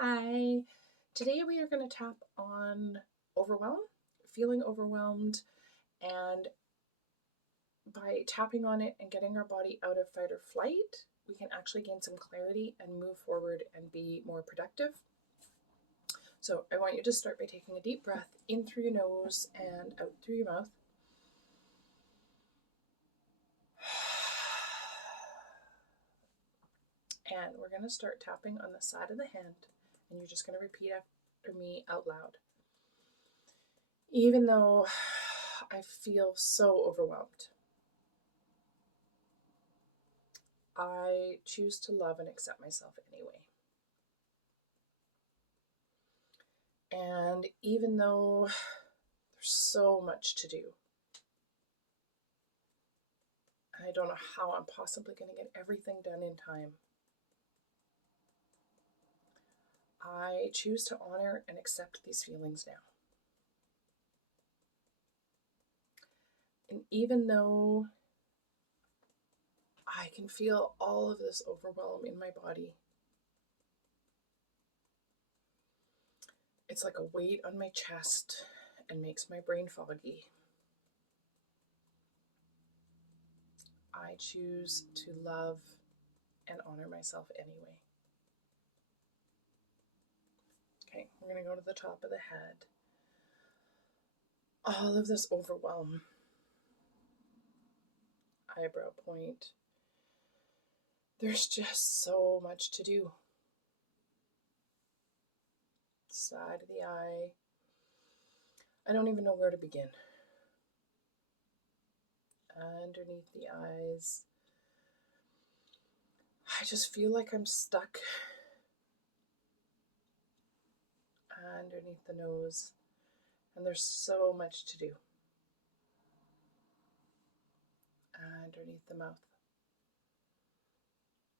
Hi! Today we are going to tap on overwhelm, feeling overwhelmed, and by tapping on it and getting our body out of fight or flight, we can actually gain some clarity and move forward and be more productive. So I want you to start by taking a deep breath in through your nose and out through your mouth. And we're going to start tapping on the side of the hand, and you're just going to repeat after me out loud. Even though I feel so overwhelmed, I choose to love and accept myself anyway. And even though there's so much to do, I don't know how I'm possibly going to get everything done in time, I choose to honor and accept these feelings now. And even though I can feel all of this overwhelm in my body, it's like a weight on my chest and makes my brain foggy, I choose to love and honor myself anyway. Okay, we're going to go to the top of the head. All of this overwhelm, eyebrow point. There's just so much to do. Side of the eye. I don't even know where to begin. Underneath the eyes. I just feel like I'm stuck. Underneath the nose. And there's so much to do. Underneath the mouth.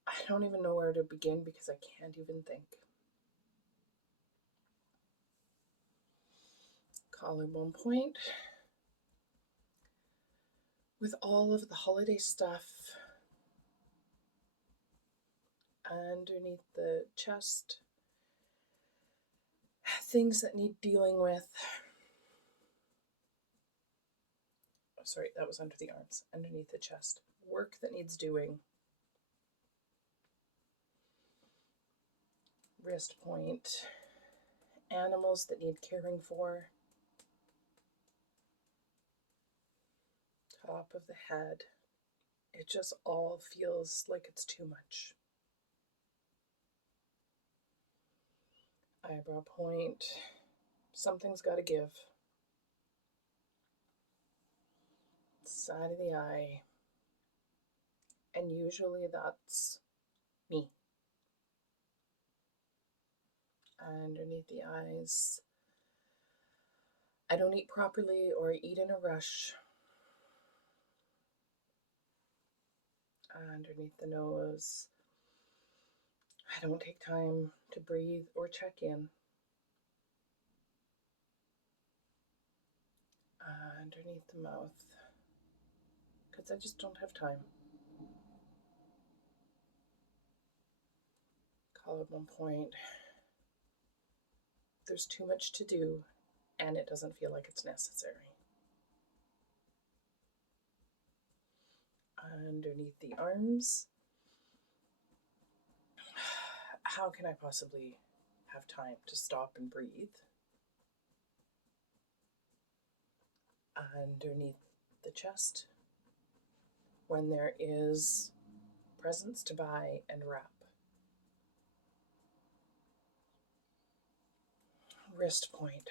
I don't even know where to begin because I can't even think. Collarbone point. With all of the holiday stuff underneath the chest, things that need dealing with. Oh, sorry, that was under the arms, underneath the chest. Work that needs doing. Wrist point. Animals that need caring for. Top of the head. It just all feels like it's too much. Eyebrow point. Something's got to give. Side of the eye. And usually that's me. Underneath the eyes. I don't eat properly or eat in a rush. Underneath the nose. I don't take time to breathe or check in. Underneath the mouth, because I just don't have time. Collarbone point. There's too much to do, and it doesn't feel like it's necessary. Underneath the arms. How can I possibly have time to stop and breathe? Underneath the chest, when there is presents to buy and wrap. Wrist point,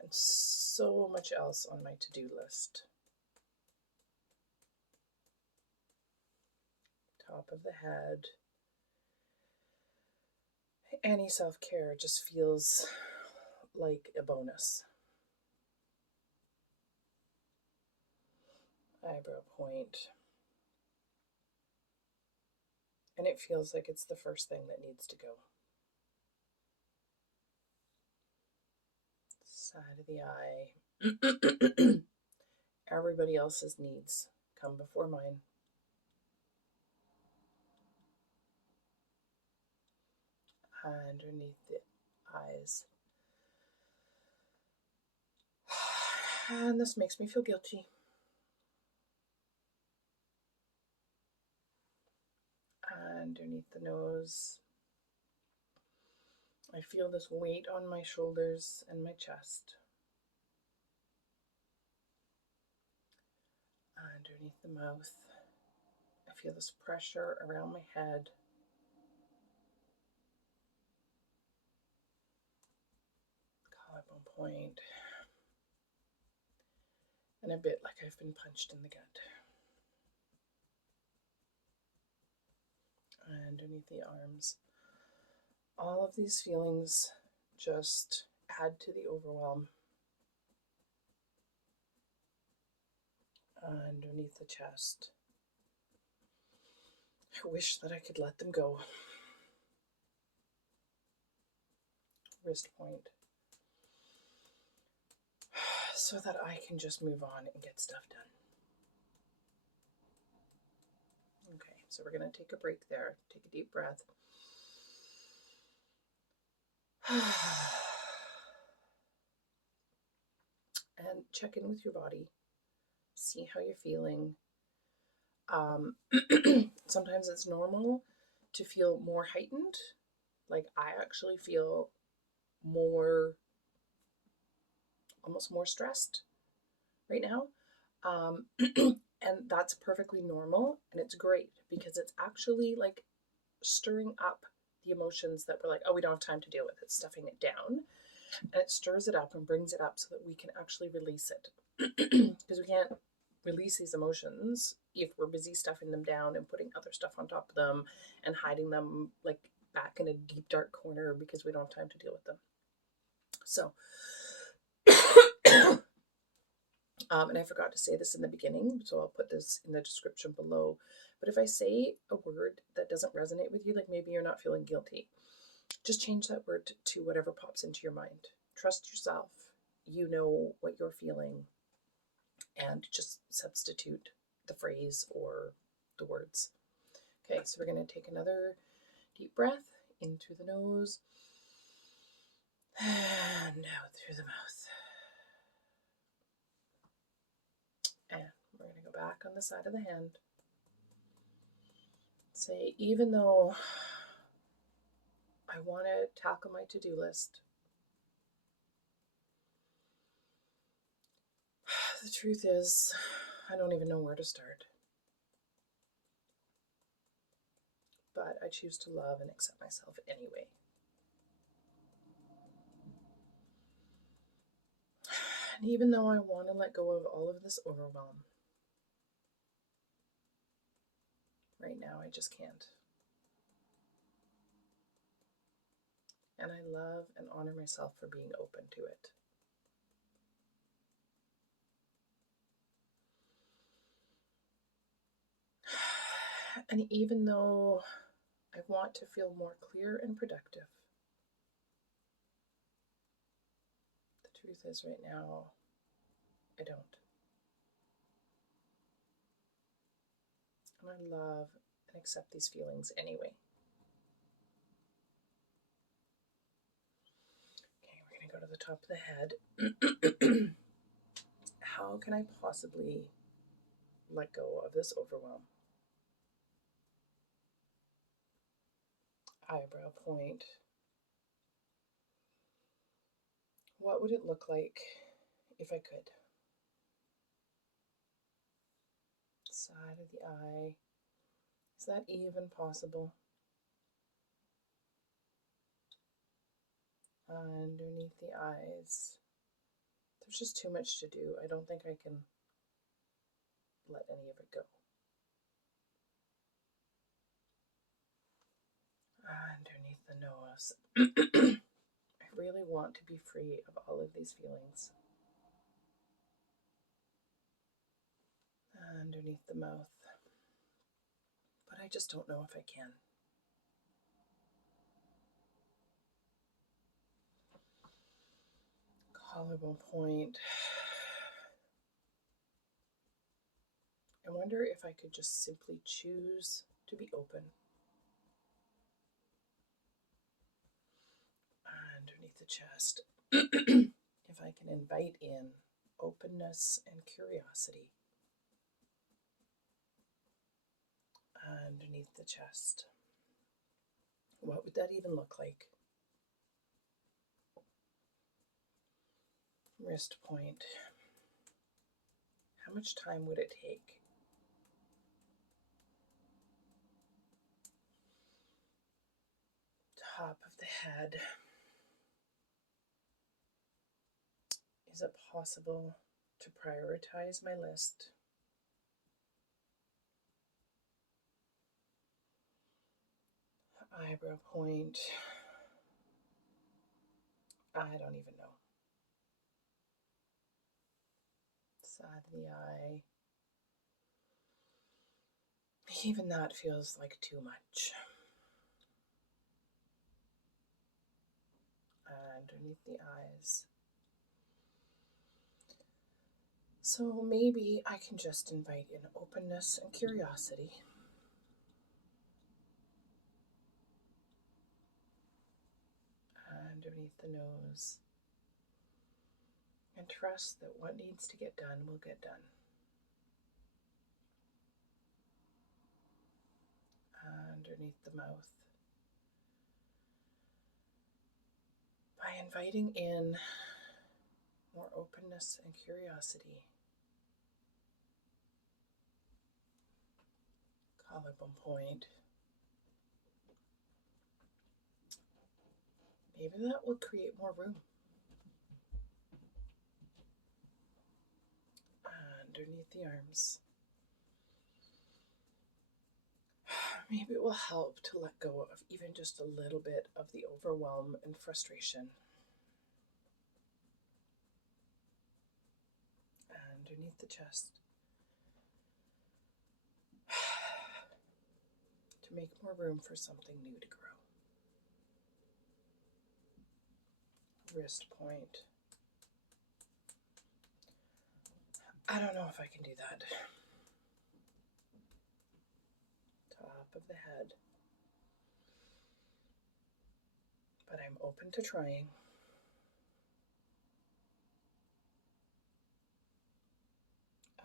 and so much else on my to-do list. Top of the head. Any self-care just feels like a bonus. Eyebrow point. And it feels like it's the first thing that needs to go. Side of the eye. Everybody else's needs come before mine. Underneath the eyes. And this makes me feel guilty. Underneath the nose, I feel this weight on my shoulders and my chest. Underneath the mouth, I feel this pressure around my head. Collarbone point. And a bit like I've been punched in the gut. Underneath the arms. All of these feelings just add to the overwhelm. Underneath the chest. I wish that I could let them go. Wrist point. So that I can just move on and get stuff done. Okay, so we're going to take a break there. Take a deep breath. And check in with your body. See how you're feeling. Sometimes it's normal to feel more heightened. Like I actually feel more, almost more stressed right now. And that's perfectly normal, and it's great because it's actually like stirring up the emotions that we're like, oh, we don't have time to deal with it, stuffing it down. And it stirs it up and brings it up so that we can actually release it. Because we can't release these emotions if we're busy stuffing them down and putting other stuff on top of them and hiding them like back in a deep dark corner because we don't have time to deal with them. So and I forgot to say this in the beginning, so I'll put this in the description below. But if I say a word that doesn't resonate with you, like maybe you're not feeling guilty, just change that word to whatever pops into your mind. Trust yourself. You know what you're feeling. And just substitute the phrase or the words. Okay, so we're going to take another deep breath in through the nose and out through the mouth. And we're going to go back on the side of the hand. Say, even though I want to tackle my to-do list, the truth is, I don't even know where to start. But I choose to love and accept myself anyway. And even though I want to let go of all of this overwhelm, right now I just can't. And I love and honor myself for being open to it. And even though I want to feel more clear and productive, the truth is right now, I don't. And I love and accept these feelings anyway. Okay, we're going to go to the top of the head. How can I possibly let go of this overwhelm? Eyebrow point. What would it look like if I could? Side of the eye. Is that even possible? Underneath the eyes. There's just too much to do. I don't think I can let any of it go. Underneath the nose. I really want to be free of all of these feelings. Underneath the mouth. But I just don't know if I can. Collarbone point. I wonder if I could just simply choose to be open. underneath the chest. If I can invite in openness and curiosity underneath the chest, what would that even look like? Wrist point. How much time would it take? Top of the head. Is it possible to prioritize my list? Eyebrow point. I don't even know. Side of the eye. Even that feels like too much. Underneath the eyes. So maybe I can just invite in openness and curiosity. Underneath the nose. And trust that what needs to get done will get done. Underneath the mouth. By inviting in more openness and curiosity. Collarbone point. Maybe that will create more room. Underneath the arms. Maybe it will help to let go of even just a little bit of the overwhelm and frustration. Underneath the chest. To make more room for something new to grow. Wrist point. I don't know if I can do that. Top of the head. But I'm open to trying.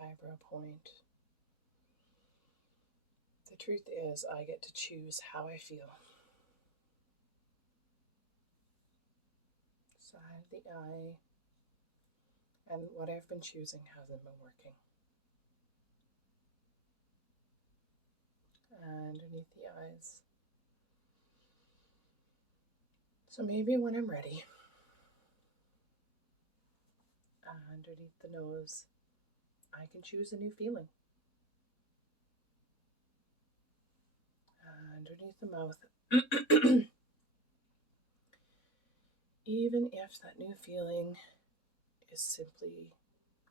Eyebrow point. The truth is, I get to choose how I feel. Side of the eye. And what I've been choosing hasn't been working. Underneath the eyes. So maybe when I'm ready, underneath the nose, I can choose a new feeling. Underneath the mouth, even if that new feeling is simply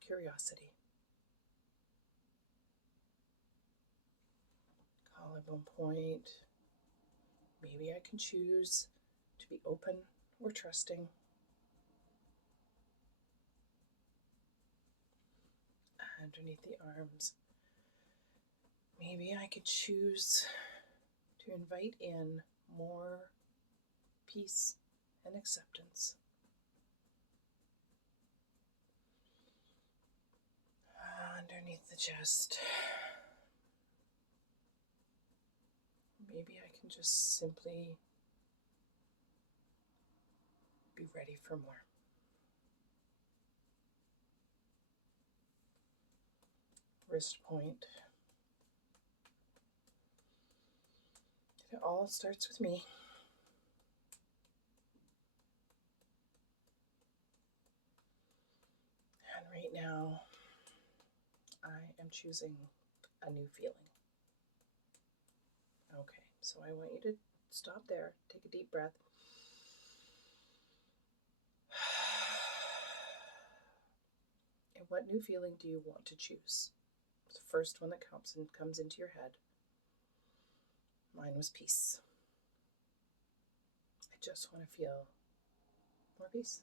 curiosity. Collarbone point. Maybe I can choose to be open or trusting. Underneath the arms, maybe I could choose to invite in more peace and acceptance. Underneath the chest, maybe I can just simply be ready for more. Wrist point. It all starts with me. And right now, I am choosing a new feeling. Okay, so I want you to stop there, take a deep breath. And what new feeling do you want to choose? The first one that comes into your head. Mine was peace. I just want to feel more peace.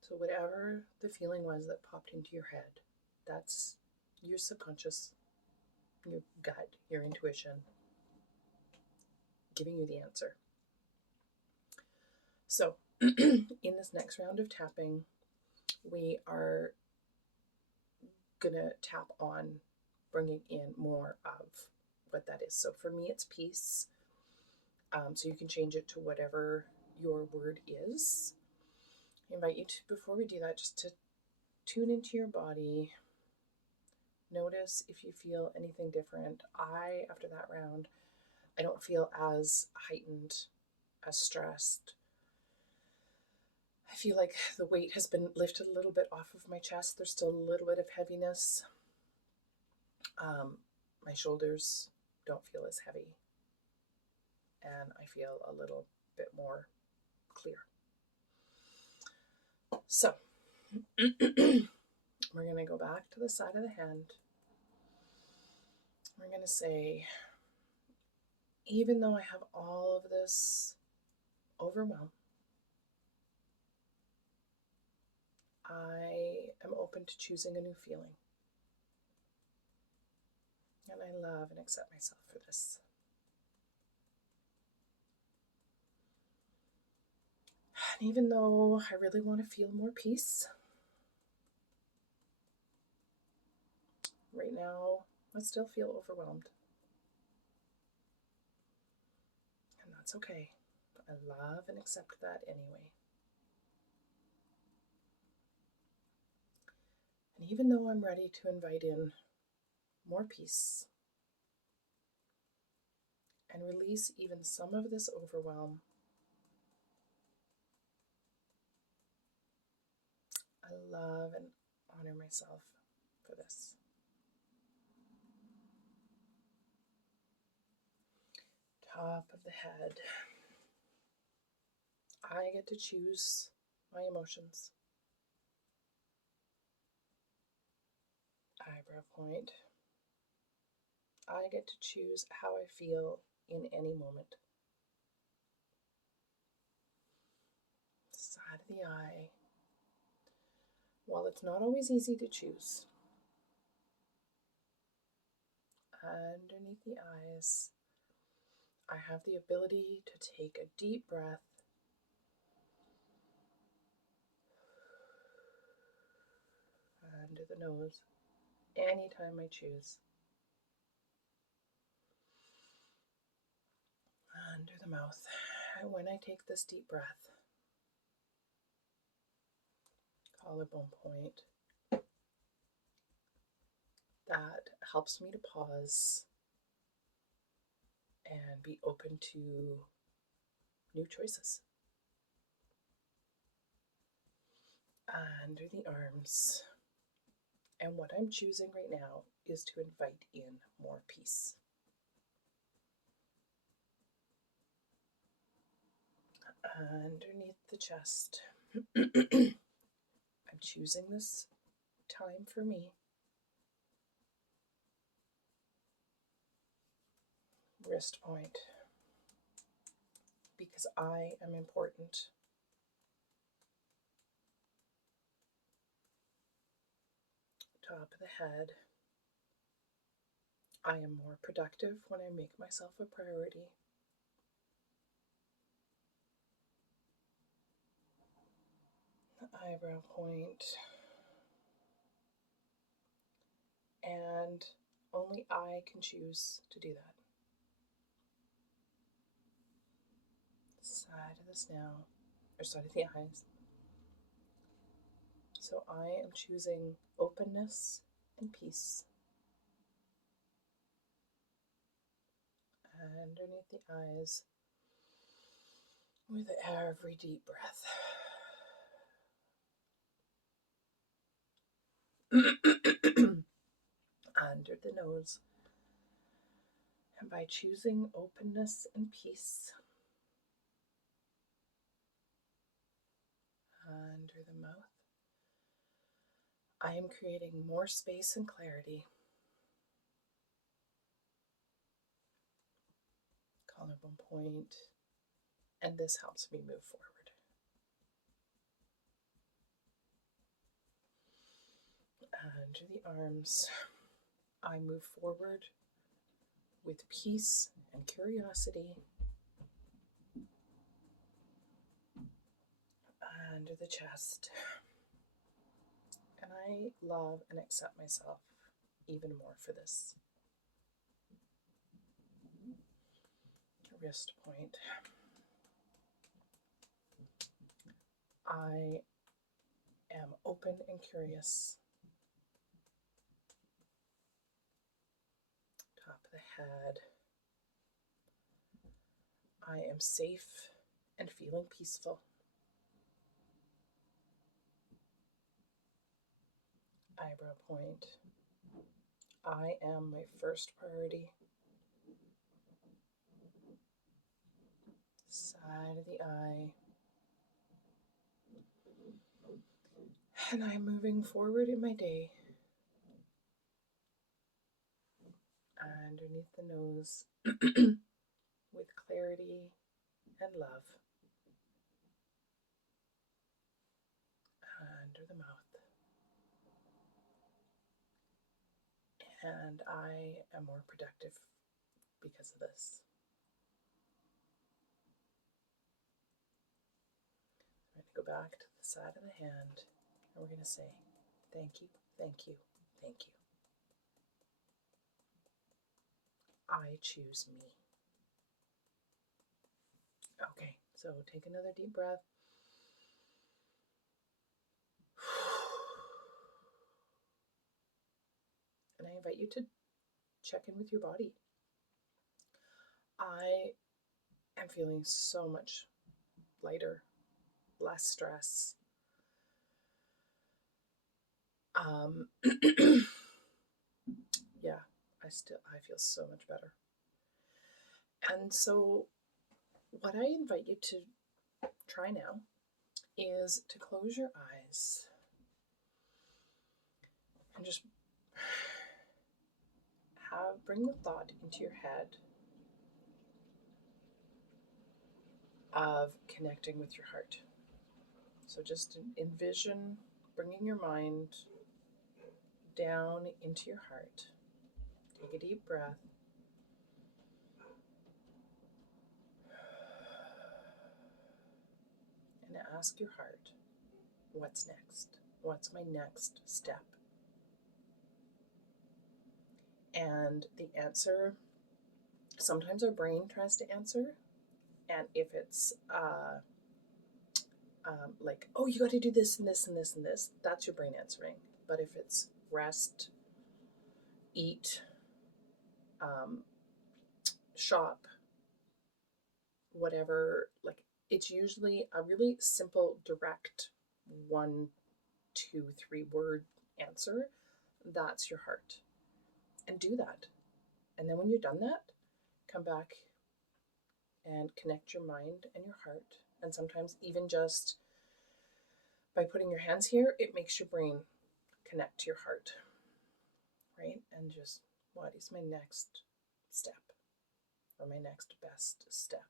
So whatever the feeling was that popped into your head, that's your subconscious, your gut, your intuition, giving you the answer. So In this next round of tapping, we are going to tap on bringing in more of what that is. So for me, it's peace. So you can change it to whatever your word is. I invite you to, before we do that, just to tune into your body. Notice if you feel anything different. After that round, I don't feel as heightened, as stressed. I feel like the weight has been lifted a little bit off of my chest. There's still a little bit of heaviness. My shoulders don't feel as heavy, and I feel a little bit more clear. So we're going to go back to the side of the hand. We're going to say, even though I have all of this overwhelm, I am open to choosing a new feeling. And I love and accept myself for this. And even though I really want to feel more peace, right now I still feel overwhelmed. And that's okay. I love and accept that anyway. And even though I'm ready to invite in more peace and release even some of this overwhelm, I love and honor myself for this. Top of the head. I get to choose my emotions. Eyebrow point. I get to choose how I feel in any moment. Side of the eye. While it's not always easy to choose, underneath the eyes, I have the ability to take a deep breath under the nose anytime I choose. Under the mouth. And when I take this deep breath, collarbone point, that helps me to pause and be open to new choices. Under the arms. And what I'm choosing right now is to invite in more peace. Underneath the chest. I'm choosing this time for me. Wrist point. Because I am important. Top of the head. I am more productive when I make myself a priority. Eyebrow point. And only I can choose to do that. Side of the snout, or side of the eyes. So I am choosing openness and peace. Underneath the eyes, with every deep breath. Under the nose. And by choosing openness and peace, under the mouth, I am creating more space and clarity. Collarbone point, and this helps me move forward. Under the arms, I move forward with peace and curiosity. under the chest. And I love and accept myself even more for this. Wrist point. I am open and curious. Top of the head. I am safe and feeling peaceful. Eyebrow point. I am my first priority. Side of the eye. And I'm moving forward in my day. Underneath the nose with clarity and love. Under the mouth. And I am more productive because of this. I'm going to go back to the side of the hand, and we're going to say, thank you, thank you, thank you. I choose me. Okay, so take another deep breath. And I invite you to check in with your body. I am feeling so much lighter, less stress. Yeah, I feel so much better. And so what I invite you to try now is to close your eyes and just bring the thought into your head of connecting with your heart. So just envision bringing your mind down into your heart. Take a deep breath. And ask your heart, what's next? What's my next step? And the answer, sometimes our brain tries to answer. And if it's like, oh, you got to do this and this and this and this, that's your brain answering. But if it's rest, eat, shop, whatever, like it's usually a really simple, direct 1, 2, 3 word answer. That's your heart. And do that. And then when you're done that, come back and connect your mind and your heart. And sometimes even just by putting your hands here, it makes your brain connect to your heart, right? And just, what is my next step or my next best step?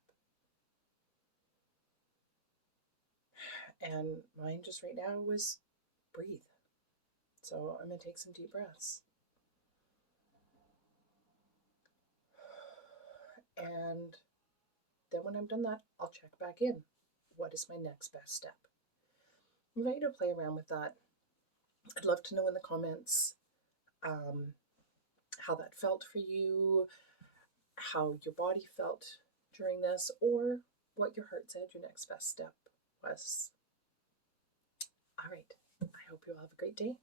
And mine just right now was breathe. So I'm going to take some deep breaths. And then when I'm done that, I'll check back in. What is my next best step? I invite you to play around with that. I'd love to know in the comments how that felt for you, how your body felt during this, or what your heart said your next best step was. All right. I hope you all have a great day.